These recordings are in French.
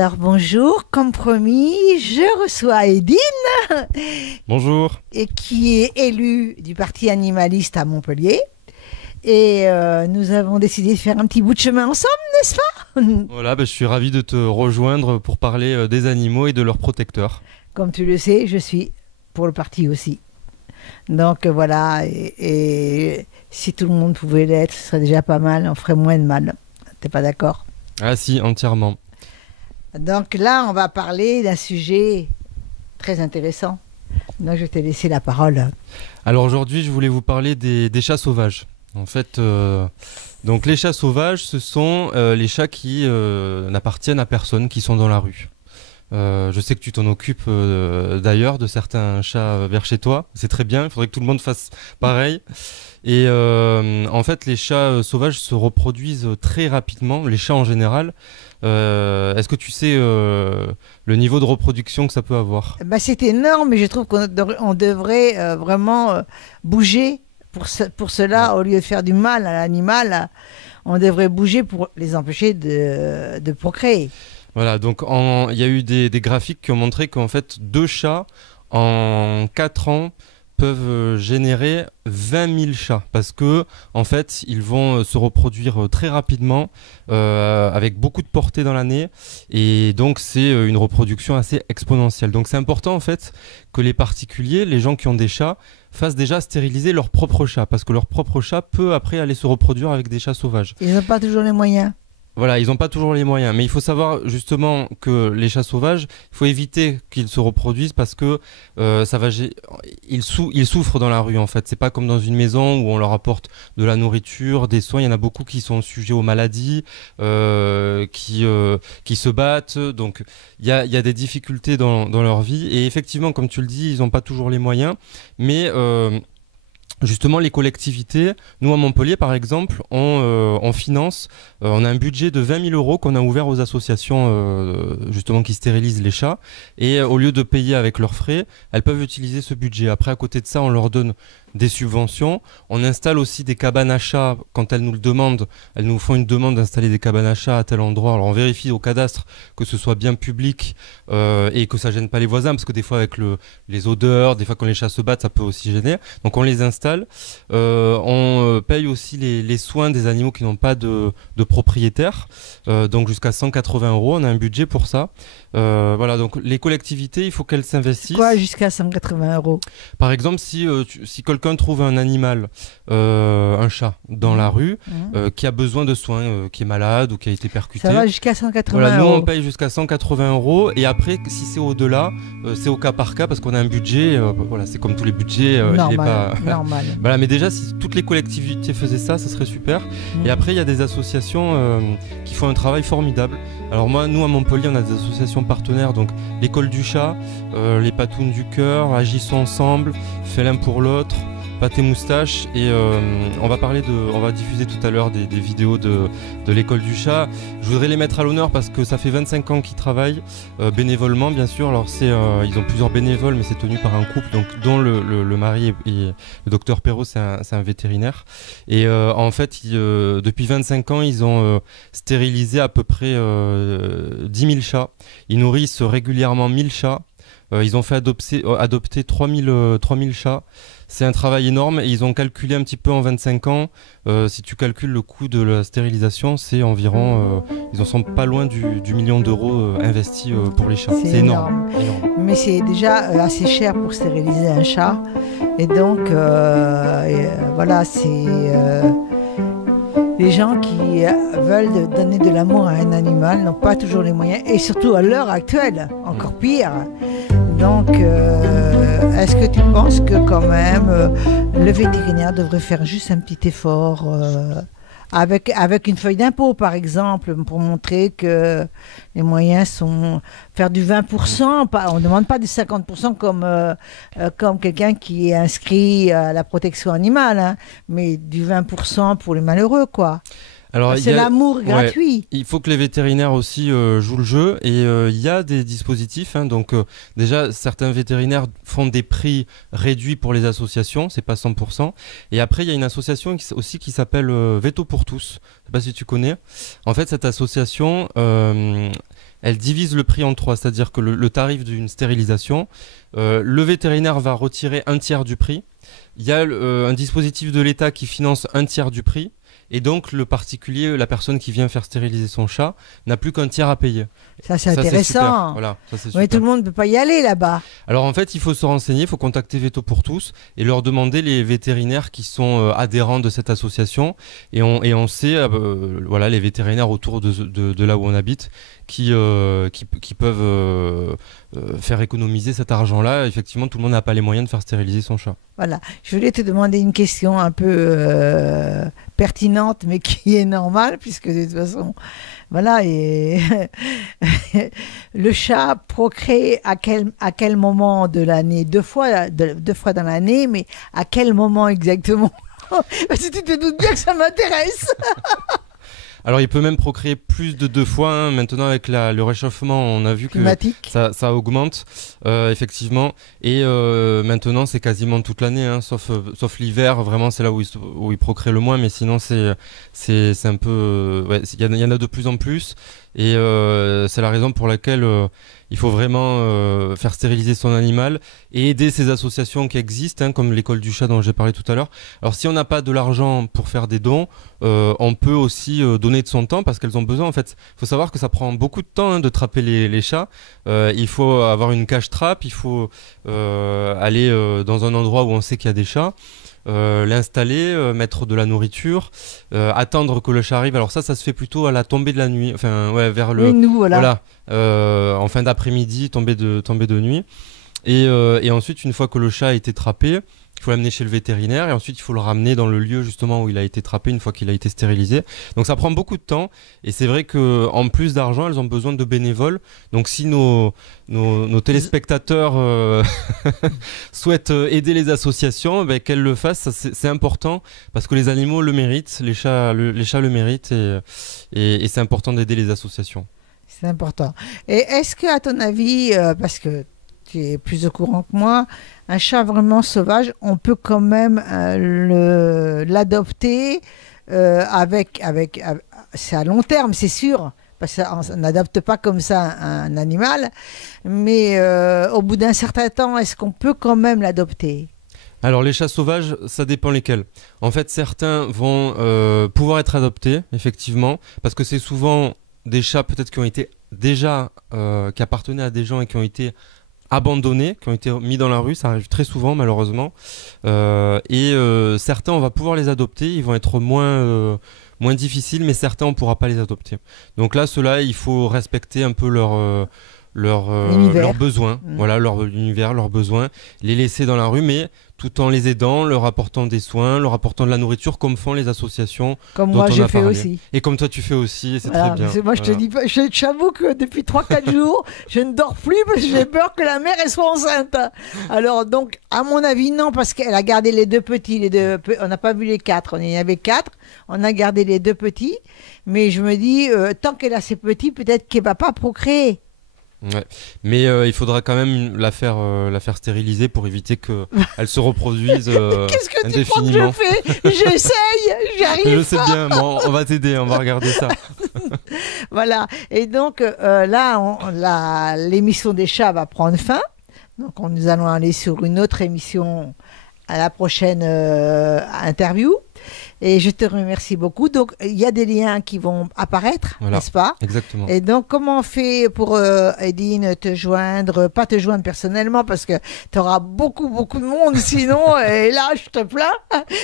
Alors bonjour, comme promis, je reçois Edine, Bonjour. et qui est élue du Parti animaliste à Montpellier. Et nous avons décidé de faire un petit bout de chemin ensemble, n'est-ce pas? Voilà, je suis ravi de te rejoindre pour parler des animaux et de leurs protecteurs. Comme tu le sais, je suis pour le parti aussi. Donc voilà, et si tout le monde pouvait l'être, ce serait déjà pas mal, on ferait moins de mal. T'es pas d'accord? Ah si, entièrement. Donc là, on va parler d'un sujet très intéressant. Donc je vais te laisser la parole. Alors aujourd'hui, je voulais vous parler des chats sauvages. En fait, donc les chats sauvages, ce sont les chats qui n'appartiennent à personne, qui sont dans la rue. Je sais que tu t'en occupes d'ailleurs de certains chats vers chez toi. C'est très bien, il faudrait que tout le monde fasse pareil. Et en fait, les chats sauvages se reproduisent très rapidement, les chats en général. Est-ce que tu sais le niveau de reproduction que ça peut avoir? Bah, c'est énorme, mais je trouve on devrait vraiment bouger pour cela, au lieu de faire du mal à l'animal. On devrait bouger pour les empêcher de procréer. Voilà, donc il y a eu des graphiques qui ont montré qu'en fait, 2 chats en 4 ans peuvent générer 20 000 chats parce que en fait ils vont se reproduire très rapidement avec beaucoup de portée dans l'année et donc c'est une reproduction assez exponentielle. Donc c'est important en fait que les particuliers, les gens qui ont des chats, fassent déjà stériliser leur propre chat parce que leur propre chat peut après aller se reproduire avec des chats sauvages. Ils n'ont pas toujours les moyens. Voilà, ils n'ont pas toujours les moyens, mais il faut savoir justement que les chats sauvages, il faut éviter qu'ils se reproduisent parce que ils souffrent dans la rue en fait. C'est pas comme dans une maison où on leur apporte de la nourriture, des soins. Il y en a beaucoup qui sont sujets aux maladies, qui se battent. Donc il y a des difficultés dans leur vie et effectivement, comme tu le dis, ils n'ont pas toujours les moyens, mais justement, les collectivités, nous à Montpellier par exemple, on finance, on a un budget de 20 000 euros qu'on a ouvert aux associations justement qui stérilisent les chats. Et au lieu de payer avec leurs frais, elles peuvent utiliser ce budget. Après, à côté de ça, on leur donne des subventions. On installe aussi des cabanes à chats quand elles nous le demandent. Elles nous font une demande d'installer des cabanes à chats à tel endroit. Alors on vérifie au cadastre que ce soit bien public et que ça gêne pas les voisins parce que des fois avec les odeurs, des fois quand les chats se battent, ça peut aussi gêner. Donc on les installe. On paye aussi les soins des animaux qui n'ont pas de propriétaire. Donc jusqu'à 180 euros. On a un budget pour ça. Voilà, donc les collectivités, il faut qu'elles s'investissent. Quoi, jusqu'à 180 euros? Par exemple, si quelqu'un trouve un animal, un chat, dans la rue, qui a besoin de soins, qui est malade ou qui a été percuté. Ça va jusqu'à 180 voilà, euros. nous, on paye jusqu'à 180 euros. Et après, si c'est au-delà, c'est au cas par cas parce qu'on a un budget. Voilà, c'est comme tous les budgets. Il est pas... normal. Voilà, mais déjà, si toutes les collectivités faisaient ça, ça serait super. Et après, il y a des associations qui font un travail formidable. Alors moi, nous à Montpellier, on a des associations partenaires, donc l'école du chat, les patounes du cœur, Agissons ensemble, Félin pour l'autre, Pâté Moustache, et on va diffuser tout à l'heure des vidéos de l'école du chat. Je voudrais les mettre à l'honneur parce que ça fait 25 ans qu'ils travaillent bénévolement, bien sûr. Alors ils ont plusieurs bénévoles, mais c'est tenu par un couple, donc dont le mari et le docteur Perrault, c'est un vétérinaire. Et en fait, depuis 25 ans, ils ont stérilisé à peu près 10 000 chats. Ils nourrissent régulièrement 1000 chats. Ils ont fait adopter 3000 chats. C'est un travail énorme et ils ont calculé un petit peu en 25 ans. Si tu calcules le coût de la stérilisation, c'est environ... ils en sont pas loin du 1 million d'euros investis pour les chats. C'est énorme. Mais c'est déjà assez cher pour stériliser un chat. Et donc, voilà, c'est... les gens qui veulent donner de l'amour à un animal n'ont pas toujours les moyens. Et surtout à l'heure actuelle, encore pire. Donc, est-ce que tu penses que quand même le vétérinaire devrait faire juste un petit effort avec une feuille d'impôt, par exemple, pour montrer que les moyens sont... Faire du 20%, on ne demande pas du 50% comme quelqu'un qui est inscrit à la protection animale, hein, mais du 20% pour les malheureux, quoi. Alors, c'est l'amour gratuit. Ouais, il faut que les vétérinaires aussi jouent le jeu et il y a des dispositifs. Donc déjà, certains vétérinaires font des prix réduits pour les associations, c'est pas 100%. Et après, il y a une association aussi qui s'appelle Veto pour tous. Je sais pas si tu connais. En fait, cette association, elle divise le prix en trois, c'est-à-dire que le tarif d'une stérilisation, le vétérinaire va retirer un tiers du prix. Il y a un dispositif de l'État qui finance un tiers du prix. Et donc, le particulier, la personne qui vient faire stériliser son chat, n'a plus qu'un tiers à payer. Ça, c'est intéressant. Voilà, ça, c'est Mais tout le monde ne peut pas y aller là-bas. Alors, en fait, il faut se renseigner, il faut contacter Veto pour tous et leur demander les vétérinaires qui sont adhérents de cette association. Et on sait, voilà, les vétérinaires autour de là où on habite qui peuvent faire économiser cet argent-là. Effectivement, tout le monde n'a pas les moyens de faire stériliser son chat. Voilà. Je voulais te demander une question un peu pertinente, mais qui est normale, puisque de toute façon, voilà. Et le chat procrée à quel moment de l'année? Deux fois dans l'année, mais à quel moment exactement? Parce que tu te doutes bien que ça m'intéresse. Alors, il peut même procréer plus de 2 fois. Hein. Maintenant, avec le réchauffement, on a vu que ça augmente, effectivement. Et maintenant, c'est quasiment toute l'année, hein, sauf l'hiver. Vraiment, c'est là où il procrée le moins. Mais sinon, c'est un peu... ouais, il y en a de plus en plus. Et c'est la raison pour laquelle il faut vraiment faire stériliser son animal et aider ces associations qui existent, hein, comme l'école du chat dont j'ai parlé tout à l'heure. Alors si on n'a pas de l'argent pour faire des dons, on peut aussi donner de son temps parce qu'elles ont besoin. En fait, il faut savoir que ça prend beaucoup de temps, hein, de trapper les chats. Il faut avoir une cage trappe, il faut aller dans un endroit où on sait qu'il y a des chats. L'installer, mettre de la nourriture, attendre que le chat arrive. Alors ça se fait plutôt à la tombée de la nuit, enfin ouais, vers le voilà, en fin d'après-midi, tombée de nuit. Et ensuite, une fois que le chat a été trappé, il faut l'amener chez le vétérinaire et ensuite il faut le ramener dans le lieu justement où il a été trappé une fois qu'il a été stérilisé. Donc ça prend beaucoup de temps et c'est vrai qu'en plus d'argent, elles ont besoin de bénévoles. Donc si nos téléspectateurs souhaitent aider les associations, ben, qu'elles le fassent, c'est important parce que les animaux le méritent, les chats le méritent et c'est important d'aider les associations. C'est important. Et est-ce que, à ton avis, parce que tu es plus au courant que moi, un chat vraiment sauvage, on peut quand même l'adopter c'est à long terme, c'est sûr, parce qu'on n'adopte pas comme ça un animal, mais au bout d'un certain temps, est-ce qu'on peut quand même l'adopter? Alors les chats sauvages, ça dépend lesquels. En fait, certains vont pouvoir être adoptés, effectivement, parce que c'est souvent des chats peut-être qui ont été déjà, qui appartenaient à des gens et qui ont été abandonnés, qui ont été mis dans la rue, ça arrive très souvent malheureusement. Certains, on va pouvoir les adopter, ils vont être moins difficiles, mais certains, on ne pourra pas les adopter. Donc là, ceux-là, il faut respecter un peu leurs besoins, voilà, leur univers, leurs besoins, les laisser dans la rue, mais tout en les aidant, leur apportant des soins, leur apportant de la nourriture, comme font les associations. Comme moi, je fais aussi. Et comme toi, tu fais aussi, c'est voilà, très bien. Moi, je te dis, j'avoue que depuis 3-4 jours, je ne dors plus parce que j'ai peur que la mère elle soit enceinte. Alors, donc, à mon avis, non, parce qu'elle a gardé les deux petits. On n'a pas vu les 4, on y avait 4. On a gardé les 2 petits. Mais je me dis, tant qu'elle a ses petits, peut-être qu'elle ne va pas procréer. Ouais. Mais il faudra quand même la faire stériliser pour éviter qu'elle se reproduise Qu'est-ce que indéfiniment. Tu crois que je fais? J'essaye, j'arrive. Je sais bien, bon, on va t'aider, on va regarder ça. Voilà, et donc là, l'émission des chats va prendre fin. Donc nous allons aller sur une autre émission à la prochaine interview. Et je te remercie beaucoup. Donc, il y a des liens qui vont apparaître, voilà, n'est-ce pas? Exactement. Et donc, comment on fait pour, Edine, te joindre? Pas te joindre personnellement, parce que tu auras beaucoup, beaucoup de monde sinon. Et là, je te plains.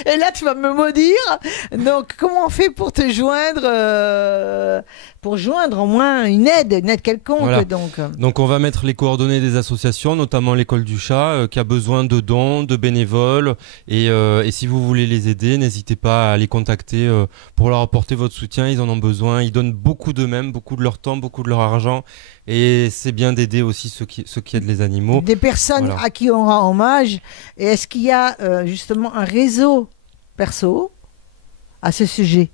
Et là, tu vas me maudire. Donc, comment on fait pour te joindre pour joindre au moins une aide quelconque, voilà. Donc, on va mettre les coordonnées des associations, notamment l'école du chat, qui a besoin de dons, de bénévoles. Et si vous voulez les aider, n'hésitez pas à les contacter pour leur apporter votre soutien. Ils en ont besoin. Ils donnent beaucoup d'eux-mêmes, beaucoup de leur temps, beaucoup de leur argent. Et c'est bien d'aider aussi ceux qui aident les animaux. Des personnes, voilà, à qui on rend hommage. Et est-ce qu'il y a justement un réseau perso à ce sujet?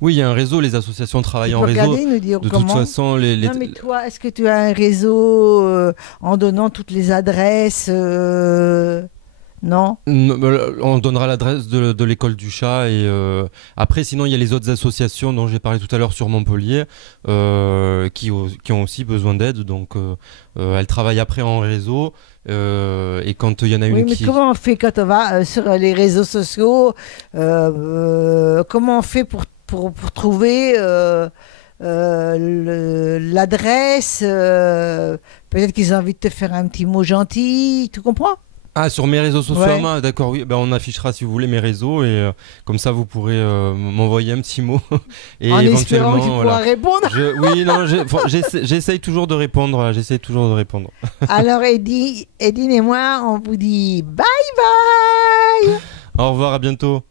Oui, il y a un réseau, les associations travaillent en réseau. Nous dire de comment? toute façon, Non, mais toi, est-ce que tu as un réseau en donnant toutes les adresses Non? On donnera l'adresse de l'école du chat et après sinon il y a les autres associations dont j'ai parlé tout à l'heure sur Montpellier qui ont aussi besoin d'aide, donc elles travaillent après en réseau et quand il y en a Oui, une mais qui... comment on fait quand on va sur les réseaux sociaux? Comment on fait pour trouver l'adresse? Peut-être qu'ils ont envie de te faire un petit mot gentil, tu comprends? Ah, sur mes réseaux sociaux à Ouais. moi, d'accord, oui, ben, on affichera si vous voulez mes réseaux et comme ça vous pourrez m'envoyer un petit mot et En espérant que tu éventuellement pourras voilà. répondre. Oui, non, j'essaye toujours de répondre, voilà, j'essaye toujours de répondre. Alors, Edine et moi, on vous dit bye bye! Au revoir, à bientôt.